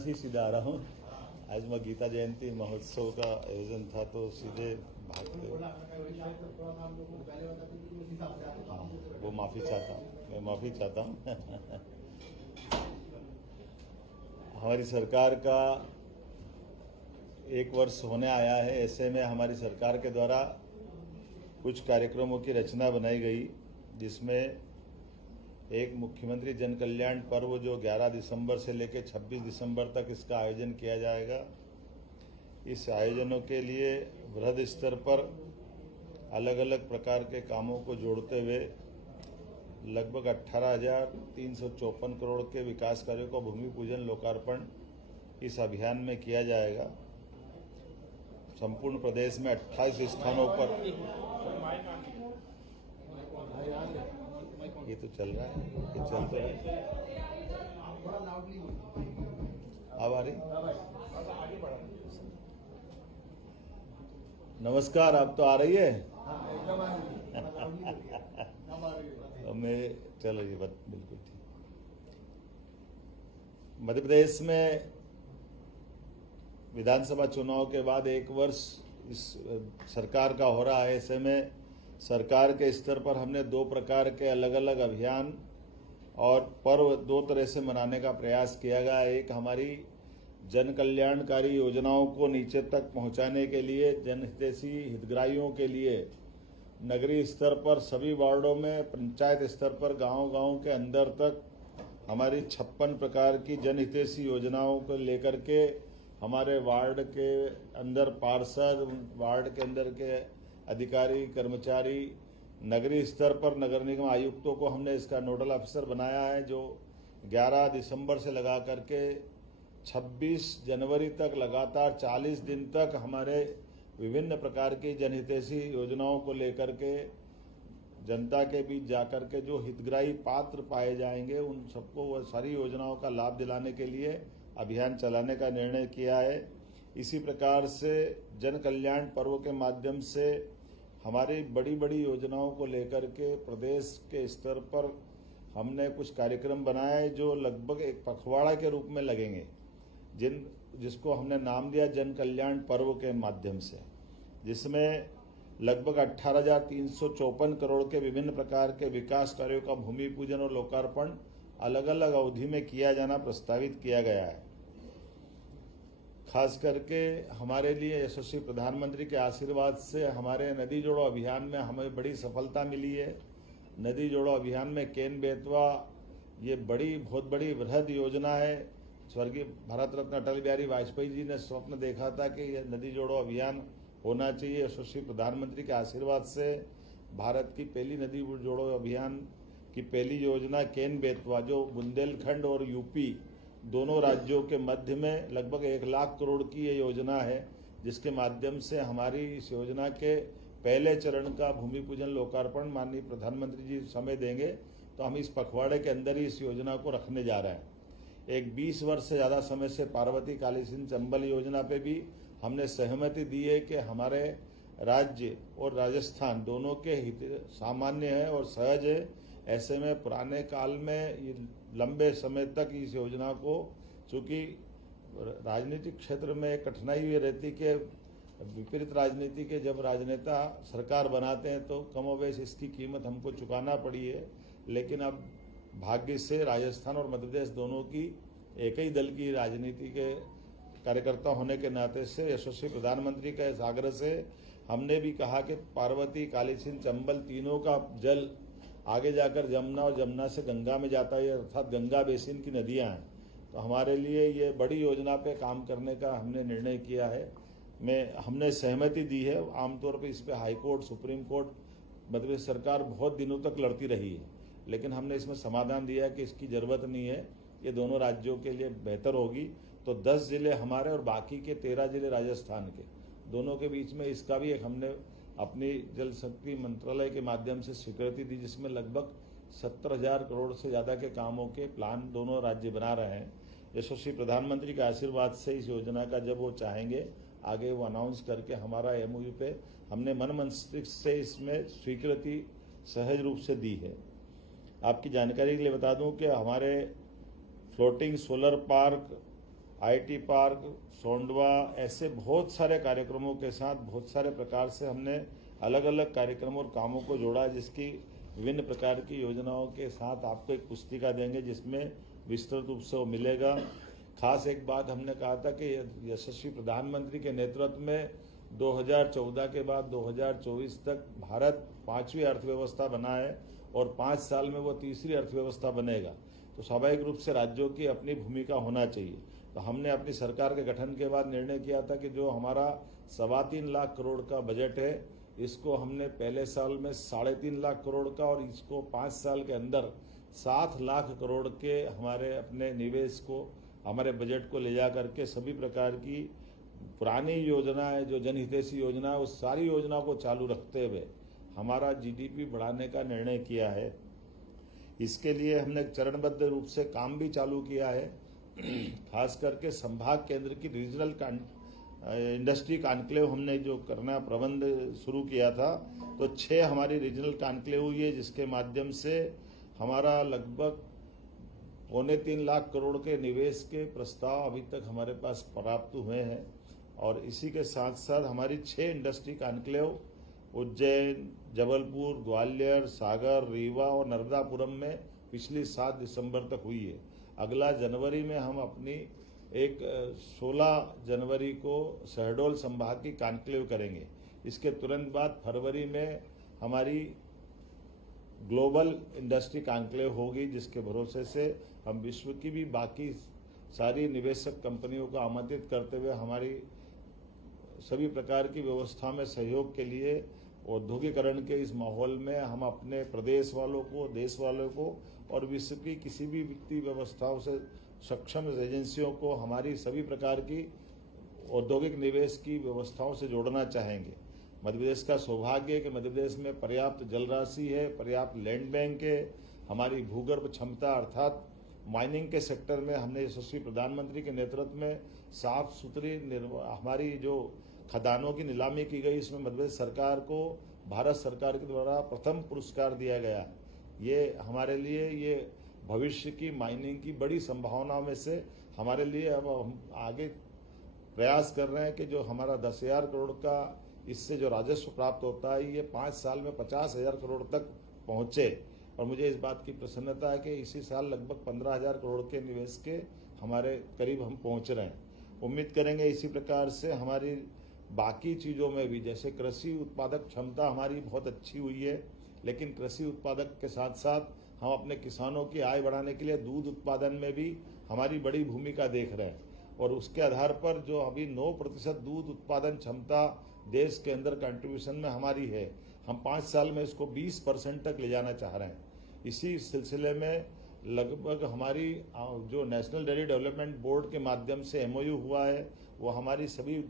से ही सीधा आ रहा हूँ। आज मैं गीता जयंती महोत्सव का आयोजन था तो सीधे भागते हाँ वो माफ़ी चाहता हूँ, मैं माफ़ी चाहता हूँ। हमारी सरकार का 1 वर्ष होने आया है, ऐसे में हमारी सरकार के द्वारा कुछ कार्यक्रमों की रचना बनाई गई, जिसमें एक मुख्यमंत्री जन कल्याण पर्व जो 11 दिसंबर से लेकर 26 दिसंबर तक इसका आयोजन किया जाएगा। इस आयोजनों के लिए वृहद स्तर पर अलग अलग प्रकार के कामों को जोड़ते हुए लगभग 18,354 करोड़ के विकास कार्यों का भूमि पूजन लोकार्पण इस अभियान में किया जाएगा। संपूर्ण प्रदेश में 28 स्थानों पर ये तो चल रहा है, ये चलते है। अब आ रही? नमस्कार, आप तो आ रही है? मैं चलो ये बात बिल्कुल ठीक। मध्य प्रदेश में विधानसभा चुनाव के बाद 1 वर्ष इस सरकार का हो रहा है। ऐसे में सरकार के स्तर पर हमने 2 प्रकार के अलग अलग अभियान और पर्व 2 तरह से मनाने का प्रयास किया गया। एक हमारी जन कल्याणकारी योजनाओं को नीचे तक पहुंचाने के लिए, जनहितैषी हितग्राहियों के लिए नगरीय स्तर पर सभी वार्डों में, पंचायत स्तर पर गांव-गांव के अंदर तक हमारी 56 प्रकार की जनहितैषी योजनाओं को लेकर के हमारे वार्ड के अंदर पार्षद, वार्ड के अंदर के अधिकारी, कर्मचारी, नगरीय स्तर पर नगर निगम आयुक्तों को हमने इसका नोडल ऑफिसर बनाया है, जो 11 दिसंबर से लगा करके 26 जनवरी तक लगातार 40 दिन तक हमारे विभिन्न प्रकार की जनहितैषी योजनाओं को लेकर के जनता के बीच जाकर के जो हितग्राही पात्र पाए जाएंगे उन सबको वह सारी योजनाओं का लाभ दिलाने के लिए अभियान चलाने का निर्णय किया है। इसी प्रकार से जन कल्याण पर्व के माध्यम से हमारी बड़ी बड़ी योजनाओं को लेकर के प्रदेश के स्तर पर हमने कुछ कार्यक्रम बनाए जो लगभग एक पखवाड़ा के रूप में लगेंगे, जिसको हमने नाम दिया जन कल्याण पर्व के माध्यम से, जिसमें लगभग 18,354 करोड़ के विभिन्न प्रकार के विकास कार्यों का भूमि पूजन और लोकार्पण अलग अलग अवधि में किया जाना प्रस्तावित किया गया है। खास करके हमारे लिए यशस्वी प्रधानमंत्री के आशीर्वाद से हमारे नदी जोड़ो अभियान में हमें बड़ी सफलता मिली है। नदी जोड़ो अभियान में केन बेतवा ये बहुत बड़ी वृहद योजना है। स्वर्गीय भारत रत्न अटल बिहारी वाजपेयी जी ने स्वप्न देखा था कि यह नदी जोड़ो अभियान होना चाहिए। यशस्वी प्रधानमंत्री के आशीर्वाद से भारत की पहली नदी जोड़ो अभियान की पहली योजना केन बेतवा, जो बुंदेलखंड और यूपी दोनों राज्यों के मध्य में लगभग 1 लाख करोड़ की ये योजना है, जिसके माध्यम से हमारी इस योजना के पहले चरण का भूमि पूजन लोकार्पण माननीय प्रधानमंत्री जी समय देंगे तो हम इस पखवाड़े के अंदर ही इस योजना को रखने जा रहे हैं। एक 20 वर्ष से ज़्यादा समय से पार्वती काली सिंध चंबल योजना पे भी हमने सहमति दी है कि हमारे राज्य और राजस्थान दोनों के हित सामान्य है और सहज है। ऐसे में पुराने काल में लंबे समय तक इस योजना को, चूँकि राजनीतिक क्षेत्र में कठिनाई ये रहती कि विपरीत राजनीति के जब राजनेता सरकार बनाते हैं तो कमोबेश इसकी कीमत हमको चुकाना पड़ी है, लेकिन अब भाग्य से राजस्थान और मध्य प्रदेश दोनों की एक ही दल की राजनीति के कार्यकर्ता होने के नाते से यशस्वी प्रधानमंत्री के इस आग्रह से हमने भी कहा कि पार्वती काली सिंध चंबल तीनों का जल आगे जाकर जमुना और जमुना से गंगा में जाता है, अर्थात गंगा बेसिन की नदियां हैं। तो हमारे लिए ये बड़ी योजना पे काम करने का हमने निर्णय किया है। हमने सहमति दी है। आमतौर पर इस पर high court, supreme court, Madhya Pradesh सरकार बहुत दिनों तक लड़ती रही है, लेकिन हमने इसमें समाधान दिया कि इसकी ज़रूरत नहीं है, ये दोनों राज्यों के लिए बेहतर होगी। तो 10 जिले हमारे और बाकी के 13 जिले राजस्थान के, दोनों के बीच में इसका भी एक हमने अपनी जल शक्ति मंत्रालय के माध्यम से स्वीकृति दी, जिसमें लगभग 70,000 करोड़ से ज़्यादा के कामों के प्लान दोनों राज्य बना रहे हैं। यशस्वी प्रधानमंत्री के आशीर्वाद से इस योजना का जब वो चाहेंगे आगे वो अनाउंस करके हमारा MOU पे हमने मन मस्तिष्क से इसमें स्वीकृति सहज रूप से दी है। आपकी जानकारी के लिए बता दूं कि हमारे floating solar park IT park, Sondwa, ऐसे बहुत सारे कार्यक्रमों के साथ बहुत सारे प्रकार से हमने अलग अलग कार्यक्रमों और कामों को जोड़ा, जिसकी विभिन्न प्रकार की योजनाओं के साथ आपको एक पुस्तिका देंगे जिसमें विस्तृत रूप से वो मिलेगा। खास एक बात हमने कहा था कि यशस्वी प्रधानमंत्री के नेतृत्व में 2014 के बाद 2024 तक भारत 5वीं अर्थव्यवस्था बना है और 5 साल में वो तीसरी अर्थव्यवस्था बनेगा। तो स्वाभाविक रूप से राज्यों की अपनी भूमिका होना चाहिए। तो हमने अपनी सरकार के गठन के बाद निर्णय किया था कि जो हमारा 3.25 लाख करोड़ का बजट है, इसको हमने पहले साल में 3.5 लाख करोड़ का और इसको 5 साल के अंदर 7 लाख करोड़ के हमारे अपने निवेश को, हमारे बजट को ले जा करके सभी प्रकार की पुरानी योजनाएं जो जनहितैषी योजना है उस सारी योजना को चालू रखते हुए हमारा जीडीपी बढ़ाने का निर्णय किया है। इसके लिए हमने चरणबद्ध रूप से काम भी चालू किया है। खास करके संभाग केंद्र की रीजनल इंडस्ट्री कॉन्क्लेव हमने जो करना प्रबंध शुरू किया था, तो 6 हमारी रीजनल कॉन्क्लेव हुई है, जिसके माध्यम से हमारा लगभग 2.25 लाख करोड़ के निवेश के प्रस्ताव अभी तक हमारे पास प्राप्त हुए हैं। और इसी के साथ साथ हमारी 6 इंडस्ट्री कॉन्क्लेव उज्जैन, जबलपुर, ग्वालियर, सागर, रीवा और नर्मदापुरम में पिछली 7 दिसंबर तक हुई है। अगला जनवरी में हम अपनी 16 जनवरी को शहडोल संभाग की कॉन्क्लेव करेंगे। इसके तुरंत बाद फरवरी में हमारी ग्लोबल इंडस्ट्री कॉन्क्लेव होगी, जिसके भरोसे से हम विश्व की भी बाकी सारी निवेशक कंपनियों को आमंत्रित करते हुए हमारी सभी प्रकार की व्यवस्था में सहयोग के लिए औद्योगिकरण के इस माहौल में हम अपने प्रदेश वालों को, देश वालों को और विश्व की किसी भी वित्तीय व्यवस्थाओं से सक्षम एजेंसियों को हमारी सभी प्रकार की औद्योगिक निवेश की व्यवस्थाओं से जोड़ना चाहेंगे। मध्य प्रदेश का सौभाग्य है कि मध्य प्रदेश में पर्याप्त जल राशि है, पर्याप्त लैंड बैंक है, हमारी भूगर्भ क्षमता अर्थात माइनिंग के सेक्टर में हमने यशस्वी प्रधानमंत्री के नेतृत्व में साफ सुथरी हमारी जो खदानों की नीलामी की गई, इसमें मध्य प्रदेश सरकार को भारत सरकार के द्वारा प्रथम पुरस्कार दिया गया। ये हमारे लिए ये भविष्य की माइनिंग की बड़ी संभावनाओं में से हमारे लिए अब हम आगे प्रयास कर रहे हैं कि जो हमारा 10,000 करोड़ का इससे जो राजस्व प्राप्त होता है ये 5 साल में 50,000 करोड़ तक पहुंचे। और मुझे इस बात की प्रसन्नता है कि इसी साल लगभग 15,000 करोड़ के निवेश के हमारे करीब हम पहुंच रहे हैं। उम्मीद करेंगे इसी प्रकार से हमारी बाकी चीज़ों में भी, जैसे कृषि उत्पादक क्षमता हमारी बहुत अच्छी हुई है, लेकिन कृषि उत्पादक के साथ साथ हम अपने किसानों की आय बढ़ाने के लिए दूध उत्पादन में भी हमारी बड़ी भूमिका देख रहे हैं। और उसके आधार पर जो अभी 9% दूध उत्पादन क्षमता देश के अंदर कंट्रीब्यूशन में हमारी है, हम 5 साल में इसको 20% तक ले जाना चाह रहे हैं। इसी सिलसिले में लगभग हमारी जो नेशनल डेयरी डेवलपमेंट बोर्ड के माध्यम से MOU हुआ है, वो हमारी सभी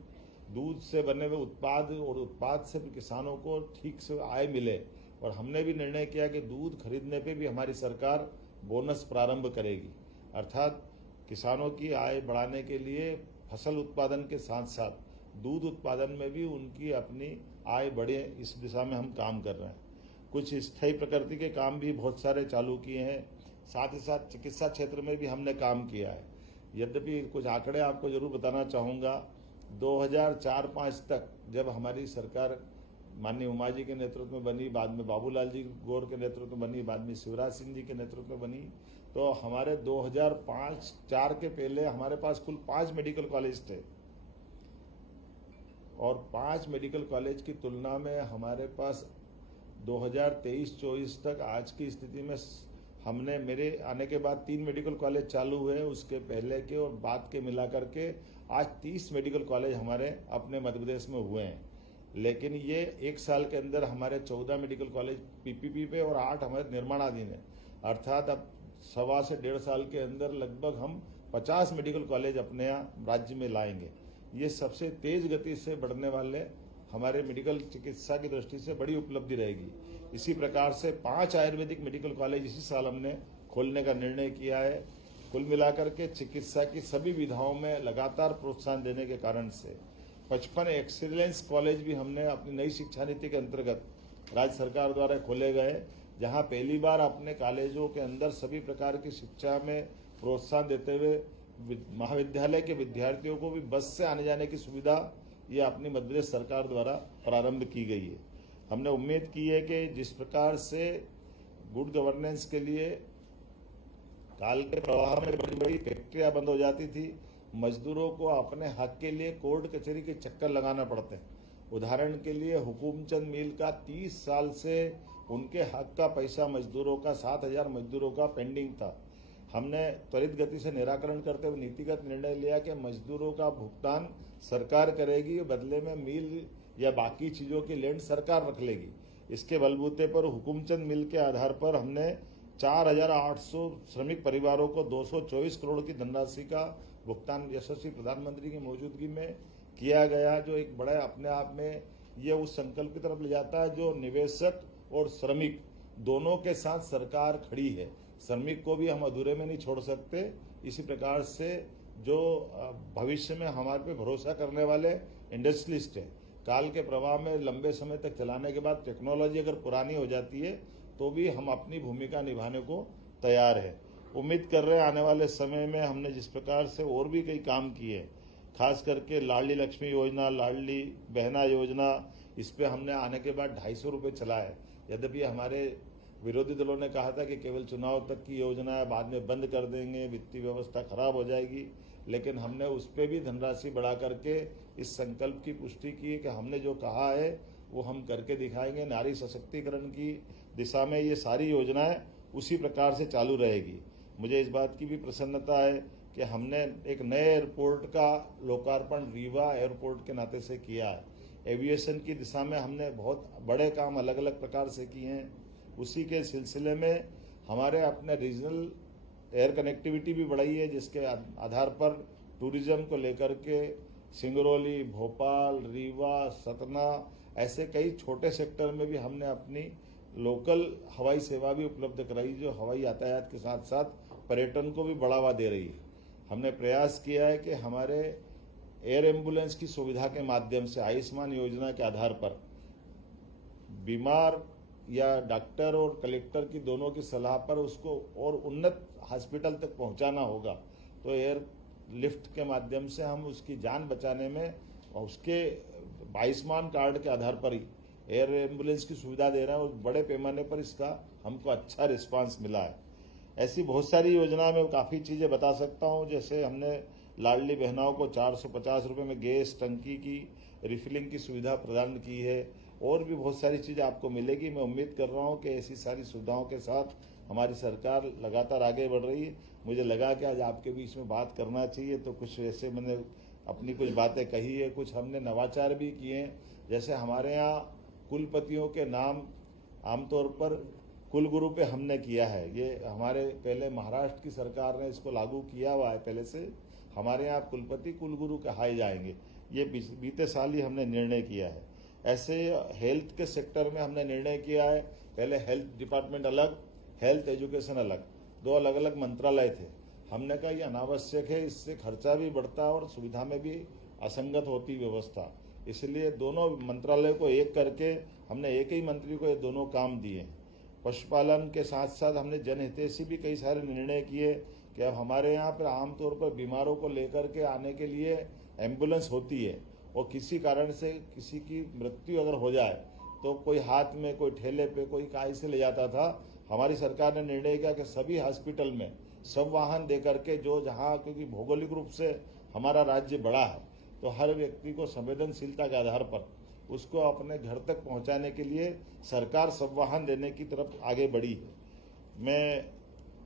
दूध से बने हुए उत्पाद और उत्पाद से भी किसानों को ठीक से आय मिले। और हमने भी निर्णय किया कि दूध खरीदने पे भी हमारी सरकार बोनस प्रारंभ करेगी, अर्थात किसानों की आय बढ़ाने के लिए फसल उत्पादन के साथ साथ दूध उत्पादन में भी उनकी अपनी आय बढ़े, इस दिशा में हम काम कर रहे हैं। कुछ स्थायी प्रकृति के काम भी बहुत सारे चालू किए हैं, साथ ही साथ चिकित्सा क्षेत्र में भी हमने काम किया है। यद्यपि कुछ आंकड़े आपको जरूर बताना चाहूँगा। 2004-05 तक जब हमारी सरकार माननीय उमा जी के नेतृत्व में बनी, बाद में बाबूलाल जी गौर के नेतृत्व में बनी, बाद में शिवराज सिंह जी के नेतृत्व में बनी, तो हमारे 2005-04 के पहले हमारे पास कुल 5 मेडिकल कॉलेज थे। और 5 मेडिकल कॉलेज की तुलना में हमारे पास 2023-24 तक आज की स्थिति में हमने, मेरे आने के बाद 3 मेडिकल कॉलेज चालू हुए, उसके पहले के और बाद के मिलाकर के आज 30 मेडिकल कॉलेज हमारे अपने मध्य प्रदेश में हुए हैं। लेकिन ये 1 साल के अंदर हमारे 14 मेडिकल कॉलेज PPP पे और 8 हमारे निर्माणाधीन है, अर्थात अब 1.25 से 1.5 साल के अंदर लगभग हम 50 मेडिकल कॉलेज अपने यहाँ राज्य में लाएंगे। ये सबसे तेज गति से बढ़ने वाले हमारे मेडिकल चिकित्सा की दृष्टि से बड़ी उपलब्धि रहेगी। इसी प्रकार से 5 आयुर्वेदिक मेडिकल कॉलेज इसी साल हमने खोलने का निर्णय किया है। कुल मिलाकर के चिकित्सा की सभी विधाओं में लगातार प्रोत्साहन देने के कारण से 55 एक्सीलेंस कॉलेज भी हमने अपनी नई शिक्षा नीति के अंतर्गत राज्य सरकार द्वारा खोले गए, जहां पहली बार अपने कॉलेजों के अंदर सभी प्रकार की शिक्षा में प्रोत्साहन देते हुए महाविद्यालय के विद्यार्थियों को भी बस से आने जाने की सुविधा ये अपनी मध्य प्रदेश सरकार द्वारा प्रारंभ की गई है। हमने उम्मीद की है कि जिस प्रकार से गुड गवर्नेंस के लिए काल के प्रवाह में बड़ी बड़ी फैक्ट्रियां बंद हो जाती थी, मजदूरों को अपने हक के लिए कोर्ट कचहरी के चक्कर लगाना पड़ते हैं। उदाहरण के लिए हुकुमचंद मिल का 30 साल से उनके हक का पैसा मजदूरों का 7,000 मजदूरों का पेंडिंग था। हमने त्वरित गति से निराकरण करते हुए नीतिगत निर्णय लिया कि मजदूरों का भुगतान सरकार करेगी, बदले में मिल या बाकी चीजों की लैंड सरकार रख लेगी। इसके बलबूते पर हुकुमचंद मिल के आधार पर हमने 4,800 श्रमिक परिवारों को 224 करोड़ की धनराशि का भुगतान यशस्वी प्रधानमंत्री की मौजूदगी में किया गया, जो एक बड़ा अपने आप में ये उस संकल्प की तरफ ले जाता है जो निवेशक और श्रमिक दोनों के साथ सरकार खड़ी है। श्रमिक को भी हम अधूरे में नहीं छोड़ सकते। इसी प्रकार से जो भविष्य में हमारे पे भरोसा करने वाले इंडस्ट्रियलिस्ट है, काल के प्रवाह में लंबे समय तक चलाने के बाद टेक्नोलॉजी अगर पुरानी हो जाती है तो भी हम अपनी भूमिका निभाने को तैयार है। उम्मीद कर रहे हैं आने वाले समय में हमने जिस प्रकार से और भी कई काम किए, खास करके लाडली लक्ष्मी योजना, लाडली बहना योजना, इस पे हमने आने के बाद 250 रुपये चला है। यद्यपि हमारे विरोधी दलों ने कहा था कि केवल चुनाव तक की योजना है, बाद में बंद कर देंगे, वित्तीय व्यवस्था खराब हो जाएगी, लेकिन हमने उस पर भी धनराशि बढ़ा करके इस संकल्प की पुष्टि की कि हमने जो कहा है वो हम करके दिखाएंगे। नारी सशक्तिकरण की दिशा में ये सारी योजनाएं उसी प्रकार से चालू रहेगी। मुझे इस बात की भी प्रसन्नता है कि हमने एक नए एयरपोर्ट का लोकार्पण रीवा एयरपोर्ट के नाते से किया है। एविएशन की दिशा में हमने बहुत बड़े काम अलग अलग प्रकार से किए हैं। उसी के सिलसिले में हमारे अपने रीजनल एयर कनेक्टिविटी भी बढ़ाई है, जिसके आधार पर टूरिज्म को लेकर के सिंगरौली, भोपाल, रीवा, सतना ऐसे कई छोटे सेक्टर में भी हमने अपनी लोकल हवाई सेवा भी उपलब्ध कराई, जो हवाई यातायात के साथ साथ पर्यटन को भी बढ़ावा दे रही है। हमने प्रयास किया है कि हमारे एयर एम्बुलेंस की सुविधा के माध्यम से आयुष्मान योजना के आधार पर बीमार या डॉक्टर और कलेक्टर की दोनों की सलाह पर उसको और उन्नत हॉस्पिटल तक पहुंचाना होगा, तो एयर लिफ्ट के माध्यम से हम उसकी जान बचाने में उसके आयुष्मान कार्ड के आधार पर ही एयर एम्बुलेंस की सुविधा दे रहे हैं और बड़े पैमाने पर इसका हमको अच्छा रिस्पांस मिला है। ऐसी बहुत सारी योजना में काफ़ी चीज़ें बता सकता हूं, जैसे हमने लाडली बहनाओं को 450 रुपये में गैस टंकी की रिफिलिंग की सुविधा प्रदान की है, और भी बहुत सारी चीज़ें आपको मिलेगी। मैं उम्मीद कर रहा हूं कि ऐसी सारी सुविधाओं के साथ हमारी सरकार लगातार आगे बढ़ रही है। मुझे लगा कि आज आपके बीच में बात करना चाहिए, तो कुछ ऐसे मैंने अपनी कुछ बातें कही है। कुछ हमने नवाचार भी किए हैं, जैसे हमारे यहाँ कुलपतियों के नाम आमतौर पर कुलगुरु पे हमने किया है। ये हमारे पहले महाराष्ट्र की सरकार ने इसको लागू किया हुआ है पहले से। हमारे यहाँ कुलपति कुलगुरु कहाए जाएंगे, ये बीते साल ही हमने निर्णय किया है। ऐसे हेल्थ के सेक्टर में हमने निर्णय किया है, पहले हेल्थ डिपार्टमेंट अलग, हेल्थ एजुकेशन अलग, दो अलग अलग मंत्रालय थे। हमने कहा ये अनावश्यक है, इससे खर्चा भी बढ़ता है और सुविधा में भी असंगत होती व्यवस्था, इसलिए दोनों मंत्रालय को एक करके हमने एक ही मंत्री को ये दोनों काम दिए। पशुपालन के साथ साथ हमने जनहितैषी भी कई सारे निर्णय किए कि अब हमारे यहाँ पर आमतौर पर बीमारों को लेकर के आने के लिए एम्बुलेंस होती है, और किसी कारण से किसी की मृत्यु अगर हो जाए तो कोई हाथ में, कोई ठेले पे, कोई काय से ले जाता था। हमारी सरकार ने निर्णय किया कि सभी हॉस्पिटल में सब वाहन दे करके, जो जहाँ, क्योंकि भौगोलिक रूप से हमारा राज्य बड़ा है, तो हर व्यक्ति को संवेदनशीलता के आधार पर उसको अपने घर तक पहुंचाने के लिए सरकार सब वाहन देने की तरफ आगे बढ़ी है। मैं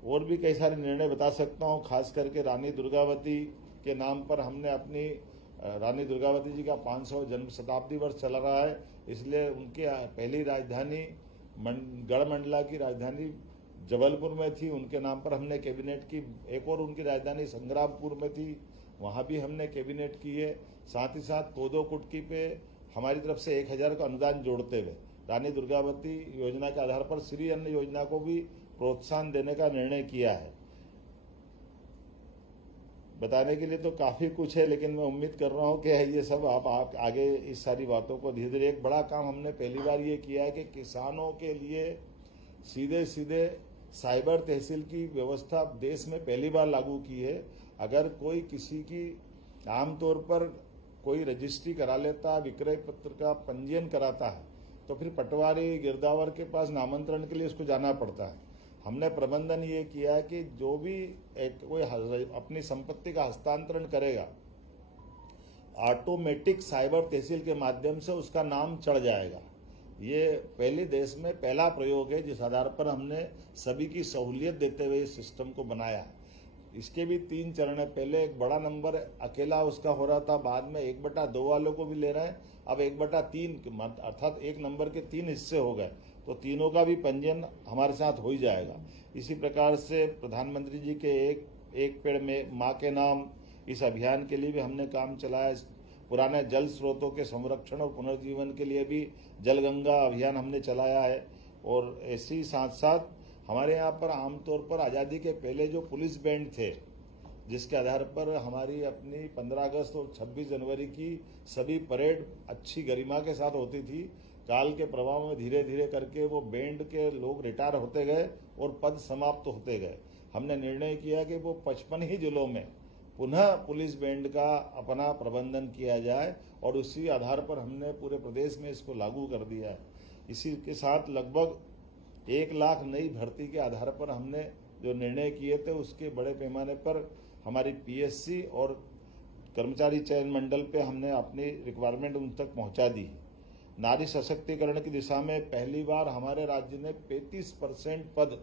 और भी कई सारे निर्णय बता सकता हूं, खास करके रानी दुर्गावती के नाम पर हमने अपनी रानी दुर्गावती जी का 500 जन्म शताब्दी वर्ष चला रहा है, इसलिए उनकी पहली राजधानी गढ़मंडला की राजधानी जबलपुर में थी, उनके नाम पर हमने कैबिनेट की। एक और उनकी राजधानी संग्रामपुर में थी, वहाँ भी हमने कैबिनेट की है। साथ ही साथ कोदो कुटकी पे हमारी तरफ से 1000 का अनुदान जोड़ते हुए रानी दुर्गावती योजना के आधार पर श्री अन्न योजना को भी प्रोत्साहन देने का निर्णय किया है। बताने के लिए तो काफ़ी कुछ है, लेकिन मैं उम्मीद कर रहा हूँ कि ये सब आप आगे इस सारी बातों को धीरे धीरे। एक बड़ा काम हमने पहली बार ये किया है कि किसानों के लिए सीधे सीधे साइबर तहसील की व्यवस्था देश में पहली बार लागू की है, अगर कोई किसी की आमतौर पर कोई रजिस्ट्री करा लेता, विक्रय पत्र का पंजीयन कराता है, तो फिर पटवारी गिरदावर के पास नामांतरण के लिए उसको जाना पड़ता है। हमने प्रबंधन ये किया है कि जो भी कोई अपनी संपत्ति का हस्तांतरण करेगा, ऑटोमेटिक साइबर तहसील के माध्यम से उसका नाम चढ़ जाएगा। ये पहले देश में पहला प्रयोग है जिस आधार पर हमने सभी की सहूलियत देते हुए इस सिस्टम को बनाया। इसके भी 3 चरण है। पहले एक बड़ा नंबर अकेला उसका हो रहा था, बाद में 1/2 वालों को भी ले रहे हैं, अब 1/3 अर्थात 1 नंबर के 3 हिस्से हो गए, तो तीनों का भी पंजीयन हमारे साथ हो ही जाएगा। इसी प्रकार से प्रधानमंत्री जी के एक पेड़ में माँ के नाम, इस अभियान के लिए भी हमने काम चलाया। पुराने जल स्रोतों के संरक्षण और पुनर्जीवन के लिए भी जल गंगा अभियान हमने चलाया है। और ऐसे ही साथ साथ हमारे यहाँ पर आमतौर पर आज़ादी के पहले जो पुलिस बैंड थे, जिसके आधार पर हमारी अपनी 15 अगस्त और 26 जनवरी की सभी परेड अच्छी गरिमा के साथ होती थी। काल के प्रभाव में धीरे धीरे करके वो बैंड के लोग रिटायर होते गए और पद समाप्त होते गए। हमने निर्णय किया कि वो 55 ही जिलों में पुनः पुलिस बैंड का अपना प्रबंधन किया जाए, और उसी आधार पर हमने पूरे प्रदेश में इसको लागू कर दिया है। इसी के साथ लगभग 1 लाख नई भर्ती के आधार पर हमने जो निर्णय किए थे, उसके बड़े पैमाने पर हमारी पीएससी और कर्मचारी चयन मंडल पे हमने अपनी रिक्वायरमेंट उन तक पहुंचा दी है। नारी सशक्तिकरण की दिशा में पहली बार हमारे राज्य ने 35% पद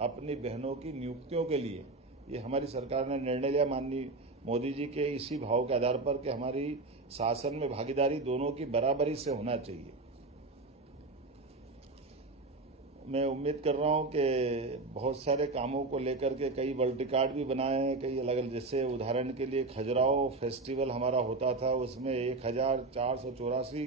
अपनी बहनों की नियुक्तियों के लिए, ये हमारी सरकार ने निर्णय लिया माननीय मोदी जी के इसी भाव के आधार पर कि हमारी शासन में भागीदारी दोनों की बराबरी से होना चाहिए। मैं उम्मीद कर रहा हूं कि बहुत सारे कामों को लेकर के कई वर्ल्ड रिकॉर्ड भी बनाए हैं, कई अलग अलग, जैसे उदाहरण के लिए खजुराहो फेस्टिवल हमारा होता था, उसमें 1484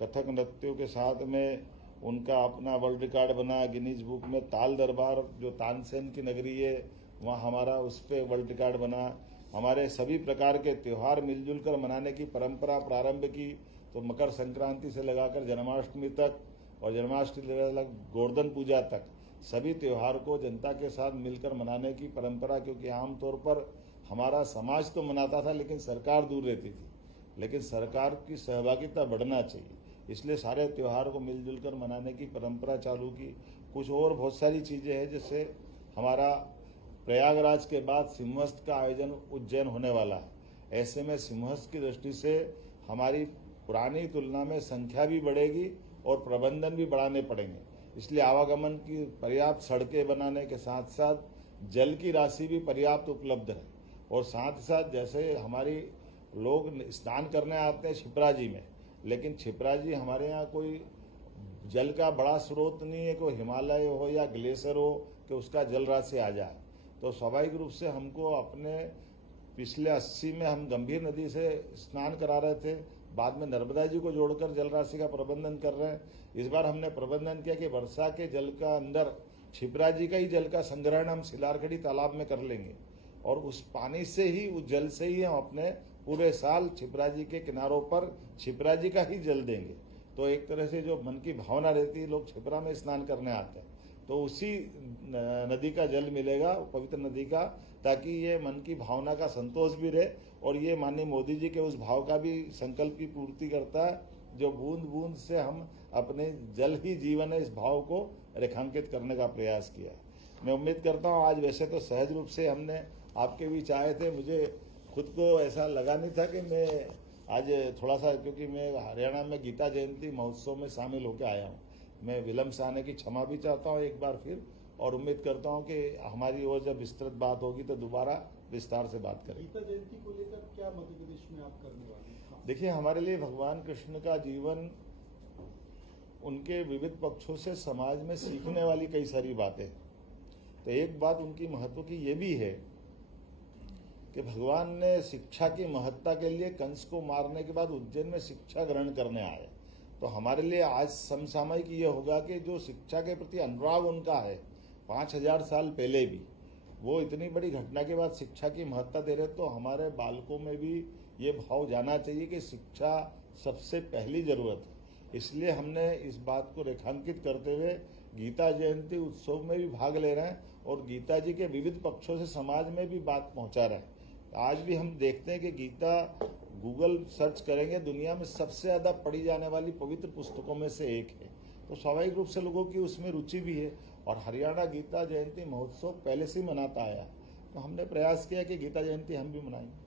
कथक नृत्यों के साथ में उनका अपना वर्ल्ड रिकॉर्ड बना गिनीज बुक में। ताल दरबार जो तानसेन की नगरी है, वहाँ हमारा उस पर वर्ल्ड रिकॉर्ड बना। हमारे सभी प्रकार के त्यौहार मिलजुल कर मनाने की परंपरा प्रारंभ की, तो मकर संक्रांति से लगाकर जन्माष्टमी तक और जन्माष्टमी से लग गोवर्धन पूजा तक सभी त्यौहार को जनता के साथ मिलकर मनाने की परंपरा, क्योंकि आमतौर पर हमारा समाज तो मनाता था लेकिन सरकार दूर रहती थी, लेकिन सरकार की सहभागिता बढ़ना चाहिए, इसलिए सारे त्यौहार को मिलजुल कर मनाने की परंपरा चालू की। कुछ और बहुत सारी चीज़ें हैं, जैसे हमारा प्रयागराज के बाद सिंहस्थ का आयोजन उज्जैन होने वाला है। ऐसे में सिंहस्थ की दृष्टि से हमारी पुरानी तुलना में संख्या भी बढ़ेगी और प्रबंधन भी बढ़ाने पड़ेंगे, इसलिए आवागमन की पर्याप्त सड़कें बनाने के साथ साथ जल की राशि भी पर्याप्त उपलब्ध है। और साथ साथ जैसे हमारी लोग स्नान करने आते हैं क्षिप्रा जी में, लेकिन क्षिप्रा जी हमारे यहाँ कोई जल का बड़ा स्रोत नहीं है, कोई हिमालय हो या ग्लेशियर हो कि उसका जल राशि आ जाए। तो स्वाभाविक रूप से हमको अपने पिछले 80 में हम गंभीर नदी से स्नान करा रहे थे, बाद में नर्मदा जी को जोड़कर जल राशि का प्रबंधन कर रहे हैं। इस बार हमने प्रबंधन किया कि वर्षा के जल का अंदर क्षिप्रा जी का ही जल का संग्रहण हम सिलारखड़ी तालाब में कर लेंगे, और उस पानी से ही, उस जल से ही हम अपने पूरे साल क्षिप्रा जी के किनारों पर क्षिप्रा जी का ही जल देंगे। तो एक तरह से जो मन की भावना रहती है, लोग क्षिप्रा में स्नान करने आते हैं, तो उसी नदी का जल मिलेगा, पवित्र नदी का, ताकि ये मन की भावना का संतोष भी रहे, और ये माननीय मोदी जी के उस भाव का भी संकल्प की पूर्ति करता है, जो बूंद बूंद से हम अपने जल ही जीवन है, इस भाव को रेखांकित करने का प्रयास किया है। मैं उम्मीद करता हूँ आज वैसे तो सहज रूप से हमने आपके बीच आए थे, मुझे खुद को ऐसा लगा नहीं था कि मैं आज थोड़ा सा, क्योंकि मैं हरियाणा में गीता जयंती महोत्सव में शामिल होकर आया हूँ, मैं विलम्ब से आने की क्षमा भी चाहता हूँ एक बार फिर, और उम्मीद करता हूँ कि हमारी और जब विस्तृत बात होगी तो दोबारा विस्तार से बात करेंगे। गीता जयंती को लेकर क्या मध्य प्रदेश में आप करने वाले हैं? देखिए, हमारे लिए भगवान कृष्ण का जीवन, उनके विविध पक्षों से समाज में सीखने वाली कई सारी बातें, तो एक बात उनकी महत्व की ये भी है कि भगवान ने शिक्षा की महत्ता के लिए कंस को मारने के बाद उज्जैन में शिक्षा ग्रहण करने आए। तो हमारे लिए आज समसामयिक ये होगा कि जो शिक्षा के प्रति अनुराग उनका है 5000 साल पहले भी, वो इतनी बड़ी घटना के बाद शिक्षा की महत्ता दे रहे, तो हमारे बालकों में भी ये भाव जाना चाहिए कि शिक्षा सबसे पहली जरूरत है। इसलिए हमने इस बात को रेखांकित करते हुए गीता जयंती उत्सव में भी भाग ले रहे हैं, और गीता जी के विविध पक्षों से समाज में भी बात पहुंचा रहे हैं। आज भी हम देखते हैं कि गीता गूगल सर्च करेंगे दुनिया में सबसे ज़्यादा पढ़ी जाने वाली पवित्र पुस्तकों में से एक है। तो स्वाभाविक रूप से लोगों की उसमें रुचि भी है और हरियाणा गीता जयंती महोत्सव पहले से ही मनाता आया, तो हमने प्रयास किया कि गीता जयंती हम भी मनाएंगे।